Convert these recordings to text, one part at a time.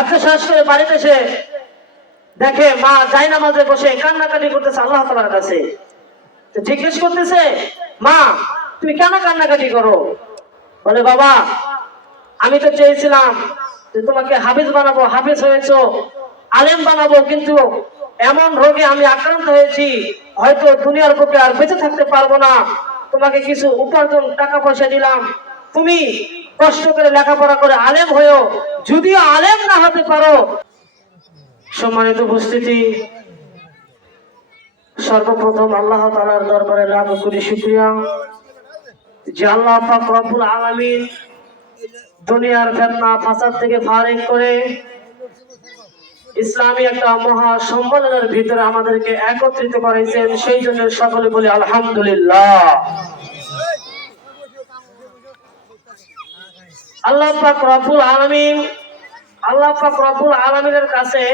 এত শেষ করে বাড়িতে এসে দেখে মা জায়নামাজে বসে কান্নাকাটি করতেছে আল্লাহ তাআলার কাছে। তো জিজ্ঞেস করতেছে, মা তুমি কেন কান্নাকাটি করো? বলে, বাবা আমি তো চেয়েছিলাম যে তোমাকে হাফেজ বানাবো, হাফেজ হয়েছো, আলেম বানাবো, কিন্তু এমন রোগে আমি আক্রান্ত হয়েছি, হয়তো দুনিয়ার বুকে আর বেঁচে থাকতে পারবো না। তোমাকে কিছু উপার্জন টাকা পয়সা দিলাম, তুমি কষ্ট করে লেখাপড়া করে আলেম হয়েও, যদিও আলেম না হতে পারো। সম্মানিত উপস্থিতি, সর্বপ্রথম আল্লাহ তাআলার দরবারে লাখ কোটি শুকরিয়া যে আল্লাহ পাক রব্বুল আলামিন দুনিয়ার ফিতনা ফাসাদ থেকে ফারিগ করে ইসলামী একটা মহা সম্মেলনের ভিতরে আমাদেরকে একত্রিত করেছেন। সেই জন্য সকলে বলি আলহামদুলিল্লাহ। আল্লাহ পাক রব্বুল আলামিনের কাছে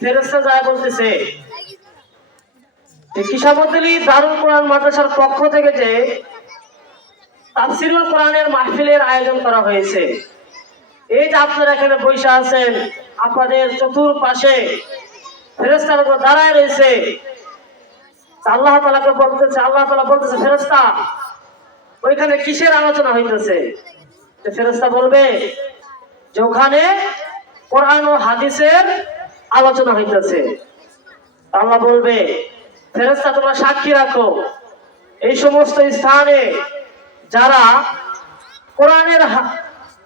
ফেরেশতা যায় বলতেছে যে কিশাবতলী দারুল কোরআন মাদ্রাসার পক্ষ থেকে যে তাফসীরুল কোরআনের মাহফিলের আয়োজন করা হয়েছে, এই যে আপনারা এখানে বসে আছেন, আপনাদের চতুর্পাশে ফেরেশতারা দাঁড়ায় রয়েছে। আল্লাহ তাআলা বলতেছে ফেরেশতা ওইখানে কিসের আলোচনা হইতেছে? ফেরেশতা বলবে যে ওখানে কোরআন ও হাদিসের আলোচনা হইতেছে। আল্লাহ বলবে, ফেরেশতা তোমরা সাক্ষী রাখো, এই সমস্ত স্থানে যারা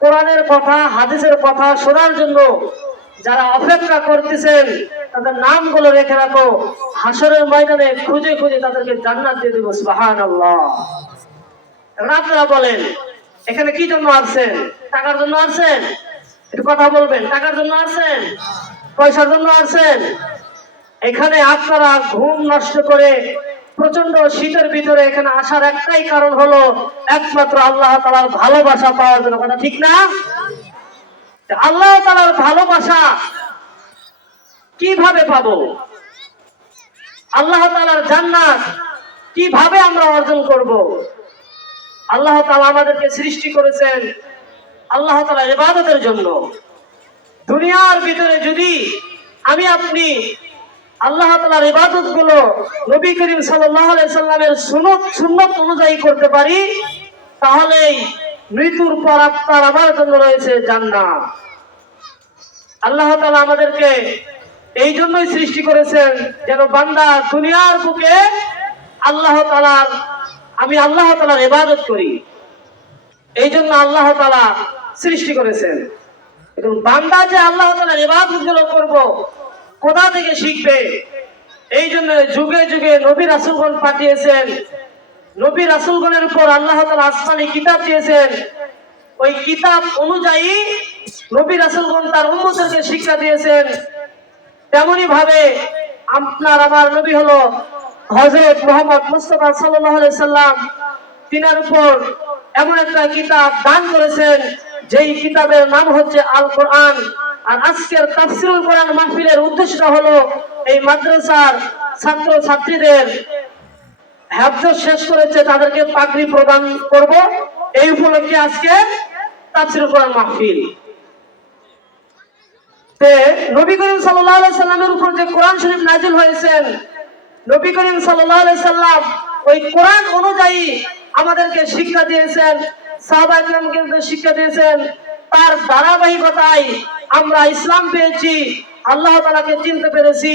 কোরআনের কথা হাদিসের কথা শোনার জন্য যারা অপেক্ষা করতেছেন তাদের নামগুলো রেখে রাখো, হাসরের ময়দানে খুঁজে খুঁজে তাদেরকে জান্নাত দিয়ে দেব। সুবহানাল্লাহ। আপনারা বলেন এখানে কি জন্য আসছেন? টাকার জন্য আসছেন? একটু কথা বলবেন। টাকার জন্য আসছেন? পয়সার জন্য আসছেন? এখানে আপনারা ঘুম নষ্ট করে প্রচন্ড শীতের ভিতরে এখানে আসার একটাই কারণ হলো একমাত্র আল্লাহ তাআলার ভালোবাসা পাওয়ার জন্য। কথা ঠিক না? আল্লাহ তাআলার ভালোবাসা কিভাবে পাবো? আল্লাহ তাআলার জান্নাত কিভাবে আমরা অর্জন করব? আল্লাহ তাআলা আমাদেরকে সৃষ্টি করেছেন আল্লাহ তাআলার ইবাদতের জন্য। দুনিয়ার ভিতরে যদি আমি আপনি আল্লাহ তাআলার ইবাদত গুলো নবী করিম সাল্লাল্লাহু আলাইহি সাল্লামের সুন্নাত অনুযায়ী করতে পারি, তাহলেই মৃত্যুর পর আপনার আমার জন্য রয়েছে জান্নাত। আল্লাহ তাআলা আমাদেরকে এই জন্যই সৃষ্টি করেছেন যেন বান্দা দুনিয়ার বুকে আমি আল্লাহ তাআলার ইবাদত করি। এই জন্য আল্লাহ তাআলা সৃষ্টি করেছেন। এবং বান্দা যে আল্লাহ তাআলার ইবাদত গুলো করব, কোথা থেকে শিখবে? এই জন্য যুগে যুগে নবী রাসূলগণ পাঠিয়েছেন। নবী রাসূলগণের উপর আল্লাহ তাআলা আসমানি কিতাব দিয়েছেন। ওই কিতাব অনুযায়ী নবী রাসূলগণ তার উম্মতদেরকে শিক্ষা দিয়েছেন। তেমনি ভাবে আপনার আমার নবী হলো হযরত মুহাম্মদ মুস্তাফা সাল্লাল্লাহু আলাইহি সাল্লাম। তিনার উপর এমন একটা কিতাব দান করেছেন যেই কিতাবের নাম হচ্ছে আল কোরআন। আর আজকের তাফসীরুল কোরআন মাহফিলের উদ্দেশ্যটা হলো এই মাদ্রাসার ছাত্র ছাত্রীদের হেফজ শেষ করেছে, তাদেরকে পাগড়ি প্রদান করব। এই উপলক্ষে আজকে তাফসীরুল কোরআন মাহফিল। নবী করিম সাল্লাল্লাহু আলাইহি সাল্লামের উপর যে কোরআন শরীফ নাযিল হয়েছেন, নবী করিম সাল্লাল্লাহু আলাইহি সাল্লাম ওই কোরআন অনুযায়ী আমাদেরকে শিক্ষা দিয়েছেন, সাহাবায়ে কেরামকে শিক্ষা দিয়েছেন। তার ধারাবাহিকতায় আমরা ইসলাম পেয়েছি, আল্লাহ তাআলাকে চিনতে পেরেছি,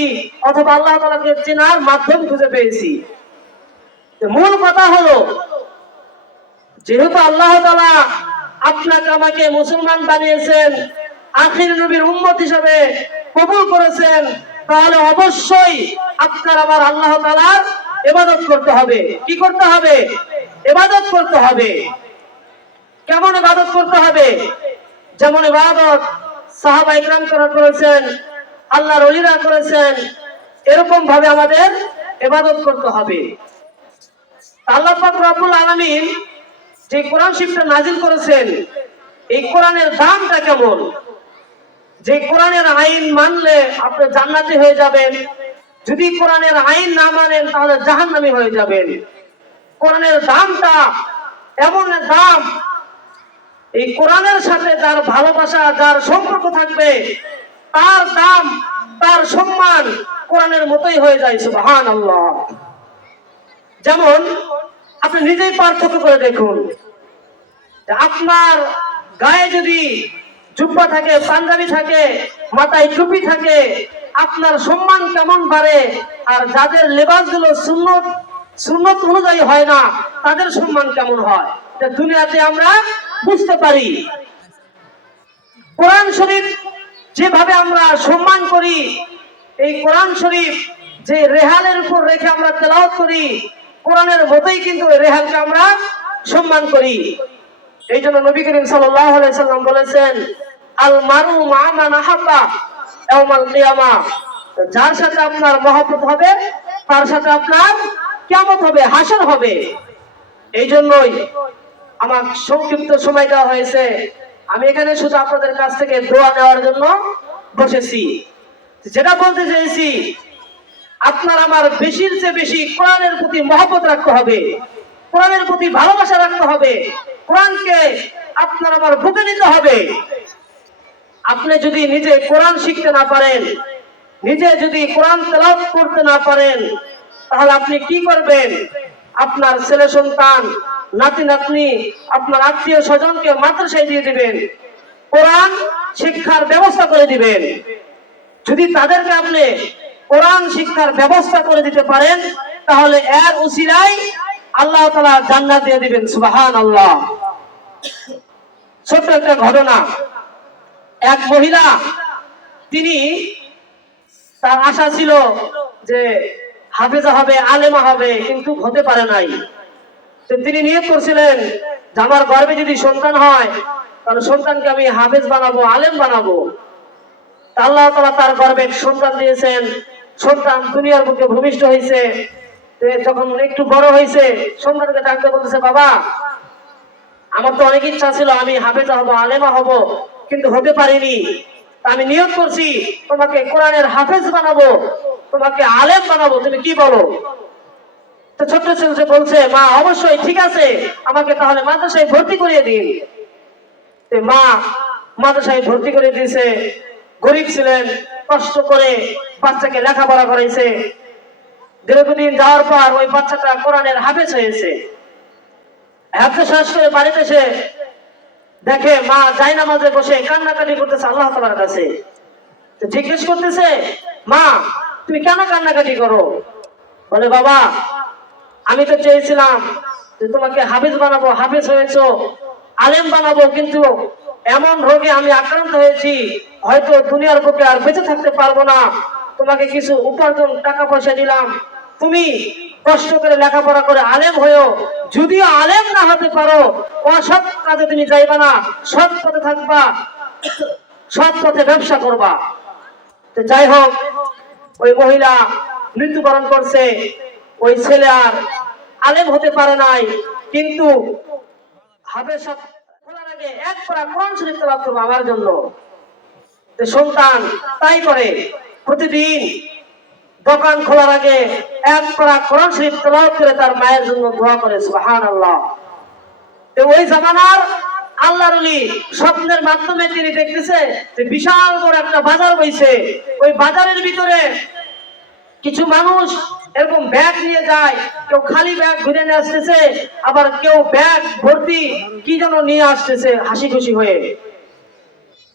অথবা আল্লাহ তাআলাকে চেনার মাধ্যম খুঁজে পেয়েছি। মূল কথা হলো, যেহেতু আল্লাহ তাআলা আপনাকে আমাকে মুসলমান বানিয়েছেন, আখির নবীর উম্মত হিসেবে কবুল করেছেন, তাহলে অবশ্যই আপনার আমার আল্লাহ তাআলার ইবাদত করতে হবে। কি করতে হবে? ইবাদত করতে হবে। কেমন ইবাদত করতে হবে? যেমন ইবাদত সাহাবায়ে কেরাম করেছেন, আল্লাহর ওলিরা করেছেন, এরকম ভাবে আমাদের ইবাদত করতে হবে। আল্লাহ পাক রব্বুল আলামিন যে কোরআন শরীফটা নাযিল করেছেন, এই কোরআনের দামটা কেমন? যে কোরআনের আইন মানলে আপনি জান্নাতি হয়ে যাবেন, যদি কোরআনের আইন না মানেন তাহলে জাহান্নামী হয়ে যাবেন। কোরআনের দামটা এমন দাম এই কোরআনের সাথে যার ভালোবাসা, যার সম্পর্ক থাকবে, তার দাম, তার সম্মান কোরআনের মতোই হয়ে যায়। সুবহানাল্লাহ। যেমন আপনি নিজেই পার্থক্য করে দেখুন, আপনার গায়ে যদি জুব্বা থাকে, পাঞ্জাবি থাকে, মাথায় টুপি থাকে, আপনার সম্মান কেমন বাড়ে। আর যাদের লেবাসগুলো সুন্নত অনুযায়ী হয় না, তাদের সম্মান কেমন হয়, দুনিয়াতে আমরা বুঝতে পারি। কোরআন শরীফ যেভাবে আমরা সম্মান করি, এই কোরআন শরীফ যে রেহালের উপর রেখে আমরা তেলাওয়াত করি, কোরআনের মতোই কিন্তু রেহালকে আমরা সম্মান করি। এই জন্য নবী করিম সাল্লাল্লাহু আলাইহি সাল্লাম বলেছেন, আল মারু মা মান আহাব্বা ইয়াউমাল কিয়ামা, যার সাথে আপনার মহব্বত হবে তার সাথে আপনার কিয়ামত হবে, হাসর হবে। এই জন্যই আমার সংক্ষিপ্ত সময় দেওয়া হয়েছে, আমি এখানে শুধু আপনাদের কাছ থেকে দোয়া নেওয়ার জন্য বসেছি। যেটা বলতে চাইছি, আপনার আমার বেশির চেয়ে বেশি কোরআনের প্রতি মহব্বত রাখতে হবে, কোরআনের প্রতি ভালোবাসা রাখতে হবে, কোরআনকে আপনার আমার বুকে নিতে হবে। আপনি যদি নিজে কোরআন শিখতে না পারেন, নিজে যদি কোরআন তেলাওয়াত করতে না পারেন, তাহলে আপনি কি করবেন? আপনার ছেলে সন্তান, নাতি নাতনি, আপনার আত্মীয় স্বজনকে মাদ্রাসায় দিয়ে দিবেন, কোরআন শিক্ষার ব্যবস্থা করে দিবেন। যদি তাদেরকে আপনি কোরআন শিক্ষার ব্যবস্থা করে দিতে পারেন, তাহলে এর উসিলায় আল্লাহ তাআলা জান্নাত দিয়ে দিবেন। সুবহানাল্লাহ। ছোট্ট একটা ঘটনা, এক মহিলা, তিনি, তার আশা ছিল যে হাফেজা হবে, আলেমা হবে, কিন্তু হতে পারে নাই। তো তিনি নিয়ত করছিলেন যে আমার গর্ভে যদি সন্তান হয়, তাহলে সন্তানকে আমি হাফেজ বানাবো, আলেম বানাবো। আল্লাহ তাআলা তার গর্ভে সন্তান দিয়েছেন, সন্তান দুনিয়ার বুকে ভূমিষ্ঠ হয়েছে। যখন একটু বড় হয়েছে, সন্তানকে ডাকতে বলতেছে, বাবা, আমার তো অনেক ইচ্ছা ছিল আমি হাফেজা হব, আলেমা হব, কিন্তু হতে পারিনি। আমি নিয়ত করছি তোমাকে কোরআনের হাফেজ বানাবো, তোমাকে আলেম বানাবো, তুমি কি বলো? তো ছোট্ট ছেলে বলছে, মা অবশ্যই ঠিক আছে, আমাকে তাহলে মাদ্রাসায় ভর্তি করিয়ে দিন। মা মাদ্রাসায় ভর্তি করে দিয়েছে। গরিব ছিলেন, কষ্ট করে বাচ্চাকে লেখাপড়া করাইছে। দীর্ঘদিন যাওয়ার পর ওই বাচ্চাটা কোরআনের হাফেজ হয়েছে। হাফেজ শেষ করে বাড়িতে এসে দেখে মা জায়নামাজে বসে কান্নাকাটি করতেছে আল্লাহ তাআলার কাছে। জিজ্ঞেস করতেছে, মা তুমি কেন কান্নাকাটি করো? বলে, বাবা, আমি তো চেয়েছিলাম যে তোমাকে হাফেজ বানাবো, হাফেজ হয়েছো, আলেম বানাবো, কিন্তু এমন রোগে আমি আক্রান্ত হয়েছি, হয়তো দুনিয়ার বুকে আর বেঁচে থাকতে পারবো না। তোমাকে কিছু উপার্জন টাকা পয়সা দিলাম, তুমি কষ্ট করে লেখাপড়া করে আলেম হয়েও, যদিও আলেম না হতে পারো, অসৎ কাজে তুমি যাইবা না, সৎ পথে থাকবা, সৎ পথে ব্যবসা করবা। তো যাই হোক, ওই মহিলা মৃত্যুবরণ করছে। ওই ছেলে আর আলেম হতে পারে নাই, কিন্তু হাফেজ খোলার আগে একবার কোরআন শরীফ তেলাওয়াত করবে আমার জন্য। সন্তান তাই করে, প্রতিদিন দোকান খোলার আগে একবার কোরআন শরীফ তেলাওয়াত করে তার মায়ের জন্য দোয়া করে। সুবহানাল্লাহ। তো ওই জামানার আল্লাহর ওলি স্বপ্নের মাধ্যমে তিনি দেখতেছে যে বিশাল বড় একটা বাজার বইছে। ওই বাজারের ভিতরে কিছু মানুষ এরকম ব্যাগ নিয়ে যায়, কেউ খালি ব্যাগ ঘুরে নিয়ে আসতেছে, আবার কেউ ব্যাগ ভর্তি কি যেন নিয়ে আসতেছে হাসি খুশি হয়ে।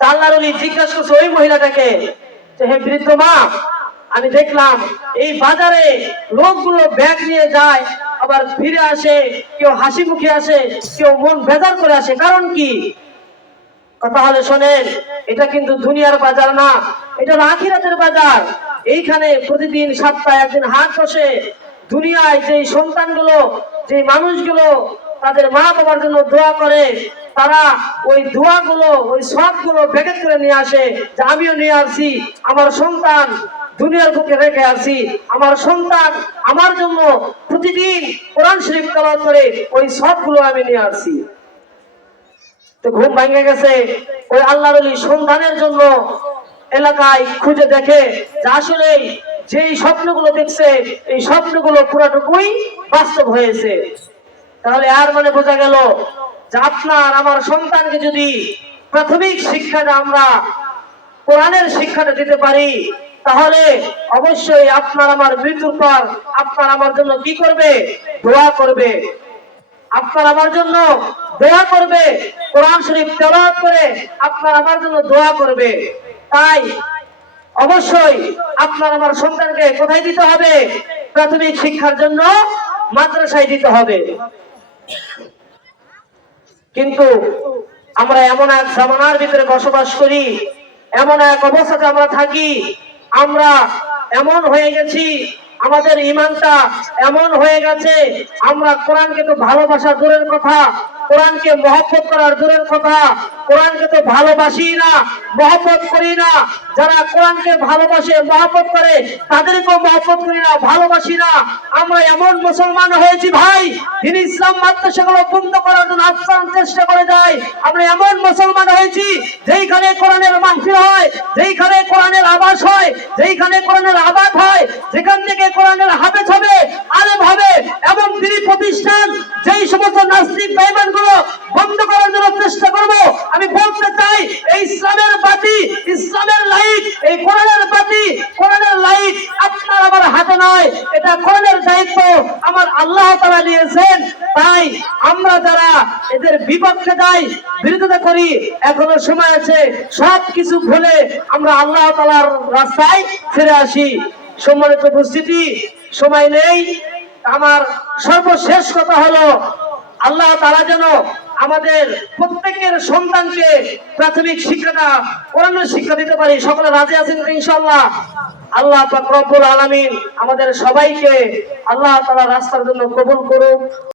আল্লাহর ওলি জিজ্ঞাসা করছে ওই মহিলাটাকে, হে বৃদ্ধ মা, আমি দেখলাম এই বাজারে লোকগুলো ব্যাগ নিয়ে যায়, আবার ফিরে আসে, কেউ হাসি মুখে আসে, কেউ মন বেজার করে আসে, কারণ কি? তাহলে শোনেন, এটা কিন্তু দুনিয়ার বাজার না, এটা হলো আখিরাতের বাজার। এইখানে প্রতিদিন সপ্তাহে একদিন হাট বসে। দুনিয়ায় যে সন্তানগুলো, যে মানুষগুলো তাদের মা বাবার জন্য দোয়া করে, তারা ওই দোয়াগুলো, ওই সবগুলো ব্যাগে করে নিয়ে আসে যে আমিও নিয়ে আসছি, আমার সন্তান দুনিয়ার বুকে রেখে আসি, আমার সন্তান আমার জন্য প্রতিদিন কোরআন শরীফ তেলাওয়াত করে, ওই সবগুলো আমি নিয়ে আসছি। তো ঘুম ভেঙে গেছে। ওই আল্লাহর ওলি সন্তানের জন্য এলাকায় খুঁজে দেখে যে আসলে যেই স্বপ্নগুলো দেখছে, এই স্বপ্নগুলো পুরাটুকুই বাস্তব হয়েছে। তাহলে আর মানে বোঝা গেল যে আপনার আমার সন্তানকে যদি প্রাথমিক শিক্ষাটা আমরা কোরআনের শিক্ষাটা দিতে পারি, তাহলে অবশ্যই আপনার আমার মৃত্যুর পর আপনার আমার জন্য কি করবে? দোয়া করবে। আপনার আমার জন্য দোয়া করবে, কোরআন শরীফ তেলাওয়াত করে আপনার আমার জন্য দোয়া করবে। তাই অবশ্যই আপনার আমার সন্তানকে কোথায় দিতে হবে? প্রাথমিক শিক্ষার জন্য মাদ্রাসায় দিতে হবে। কিন্তু আমরা এমন এক জামানার ভিতরে বসবাস করি, এমন এক অবস্থাতে আমরা থাকি, আমরা এমন হয়ে গেছি, আমাদের ঈমানটা এমন হয়ে গেছে, আমরা কোরআনকে তো ভালোবাসা দূরের কথা, কোরআনকে মহব্বত করার দূরের কথা, কোরআনকে তো ভালোবাসি না, মহব্বত করি না। যারা কোরআনকে ভালোবাসে মহব্বত করে তাদেরকেও মহব্বত করি না, ভালোবাসি না। আমরা এমন মুসলমান হয়েছি ভাই, দিন ইসলাম মাদ্রাসাগুলো বন্ধ করার জন্য আপ্রাণ চেষ্টা করে যায়। আমরা এমন মুসলমান হয়েছি যেইখানে কোরআনের মাহফিল হয়, যেইখানে কোরআনের আবাস হয়, যেইখানে কোরআনের আবাদ হয়, যেখান থেকে কোরআনের হাফেজ হবে, আলেম হবে, এবং তিনি প্রতিষ্ঠান যেই সমস্ত নাস্তিক বেঈমান গুলো বন্ধ করার জন্য চেষ্টা করব। আমি বলতে চাই, এই ইসলামের বাতি, ইসলামের লাইট, এই কোরআনের বাতি, কোরআনের লাইট আপনার আমার হাতে নয়, এটা কোরআনের দায়িত্ব আমার আল্লাহ তাআলা নিয়েছেন। তাই আমরা যারা এদের বিপক্ষে যাই, বিরোধিতা করি, এখনো সময় আছে, সবকিছু ভুলে আমরা আল্লাহ তাআলার রাস্তায় ফিরে আসি। সম্মানিত উপস্থিতি, সময় নেই। আমার সর্বশেষ কথা হলো, আল্লাহ তাআলা যেন আমাদের প্রত্যেকের সন্তানকে প্রাথমিক শিক্ষাটা কোরআনের শিক্ষা দিতে পারি। সকলে রাজি আছেন ইনশাআল্লাহ? আল্লাহ পাক রব্বুল আলামিন আমাদের সবাইকে আল্লাহ তাআলার রাস্তার জন্য কবুল করুক।